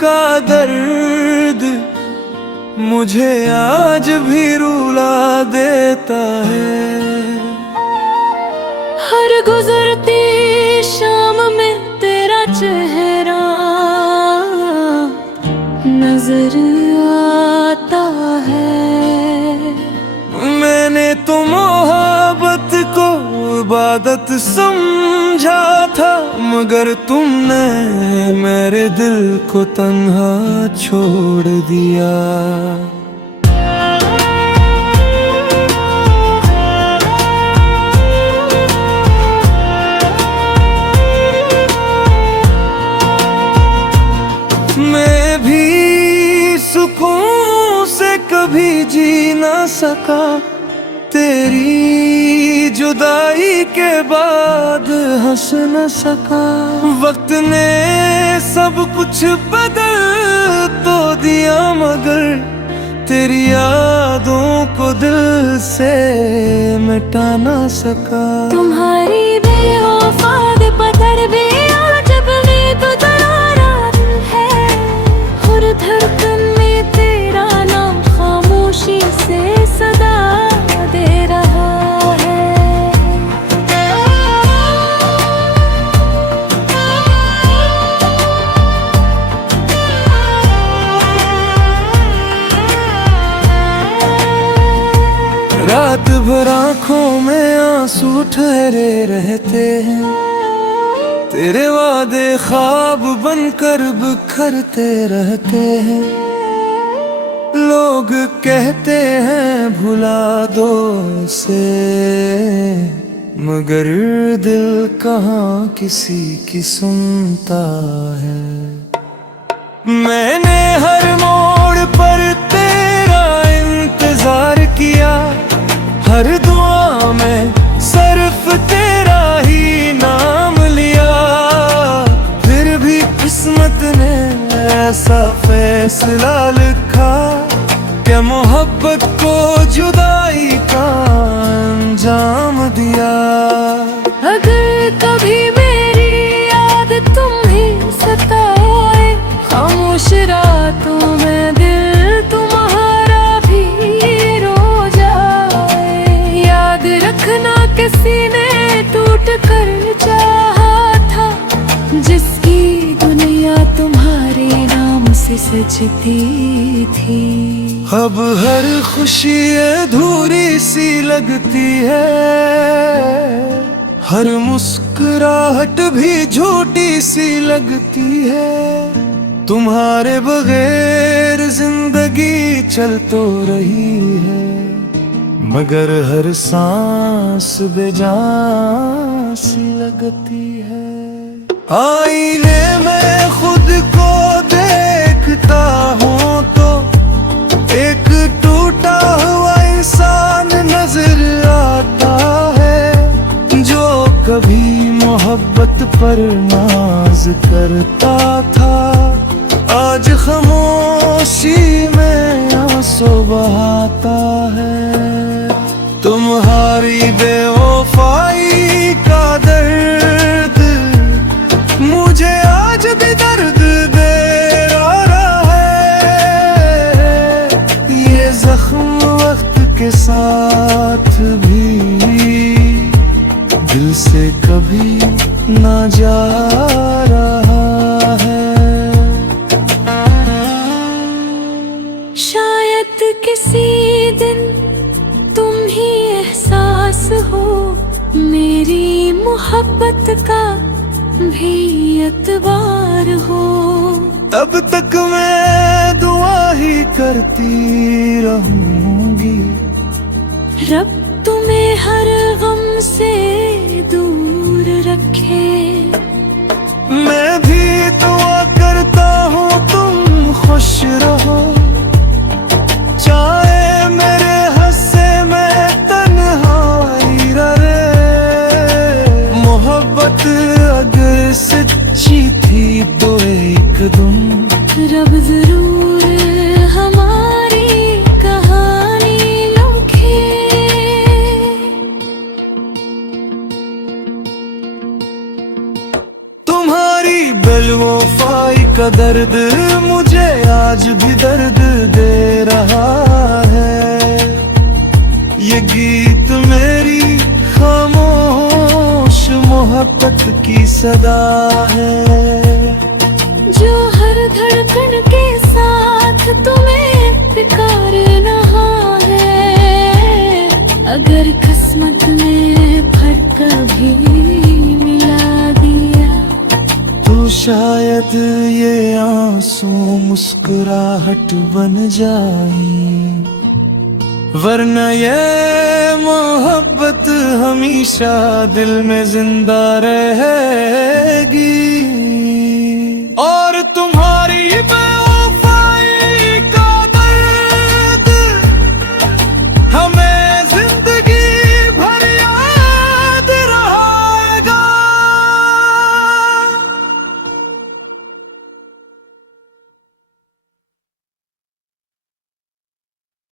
का दर्द मुझे आज भी रुला देता है। हर गुजरती शाम में तेरा चेहरा नजर आता है। मैंने तो मोहब्बत को इबादत समझा था, मगर तुमने मेरे दिल को तन्हा छोड़ दिया। मैं भी सुकून से कभी जी ना सका, तेरी जुदाई के बाद हंस न सका। वक्त ने सब कुछ बदल तो दिया, मगर तेरी यादों को दिल से मिटा ना सका। तुम्हारी बेवफाद पत्थर भी आज भी तो दरारा है। हर धड़कन में तेरा नाम खामोशी से सदा दे रहा है। रात भर आँखों में आंसू ठहरे रहते हैं, तेरे वादे ख्वाब बनकर बिखरते रहते हैं। लोग कहते हैं भुला दो इसे, मगर दिल कहाँ किसी की सुनता है। मैंने हर मोड़ पर तेरा इंतजार किया, हर दुआ में सिर्फ तेरा ही नाम लिया। फिर भी किस्मत ने ऐसा फैसला लिखा कि मोहब्बत को जुदाई का अंजाम दिया। अगर कभी मेरी याद तुम्हें सताए, खामोश रातों में दिल तुम्हारा भी रो जाए। याद रखना किसी ने टूट कर चाहा था, जिसकी दुनिया तुम्हारे नाम से सजती थी। अब हर खुशी अधूरी सी लगती है, हर मुस्कुराहट भी झूठी सी लगती है। तुम्हारे बगैर जिंदगी चल तो रही है, मगर हर सांस बेजान सी लगती है। आईने में खुद को देखता हूँ तो एक टूटा हुआ इंसान नजर आता है, जो कभी मोहब्बत पर नाज करता था। आज खामोशी में आंसू बहाता है। तुम्हारी बेवफाई का दर्द मुझे आज भी दर्द दे रहा है। ये जख्म वक्त के साथ भी दिल से कभी ना जा रहा है। शायद किसी दिन तुम ही एहसास हो, मेरी मोहब्बत का भी एतबार हो। तब तक मैं दुआ ही करती रहूंगी, रब तुम्हें हर गम से दूर रखे। मैं भी दुआ करता हूँ तुम खुश रहो, चाहे मेरे हंसे में तन्हाई रहे। मोहब्बत अगर सच्ची थी तो एक दिन रब जरूर हमारी कहानी लिखे। तुम्हारी बेवफाई का दर्द दर्द मुझे आज भी दर्द दे रहा है। ये गीत मेरी खामोश मोहब्बत की सदा है, जो हर धड़कन के साथ तुम्हें पुकार रहा है। अगर किस्मत में फर्क कभी मिला दिया, तो शायद ये आंसू मुस्कुराहट बन जाए, वरना ये मोहब्बत हमेशा दिल में जिंदा रहेगी। और तुम्हारा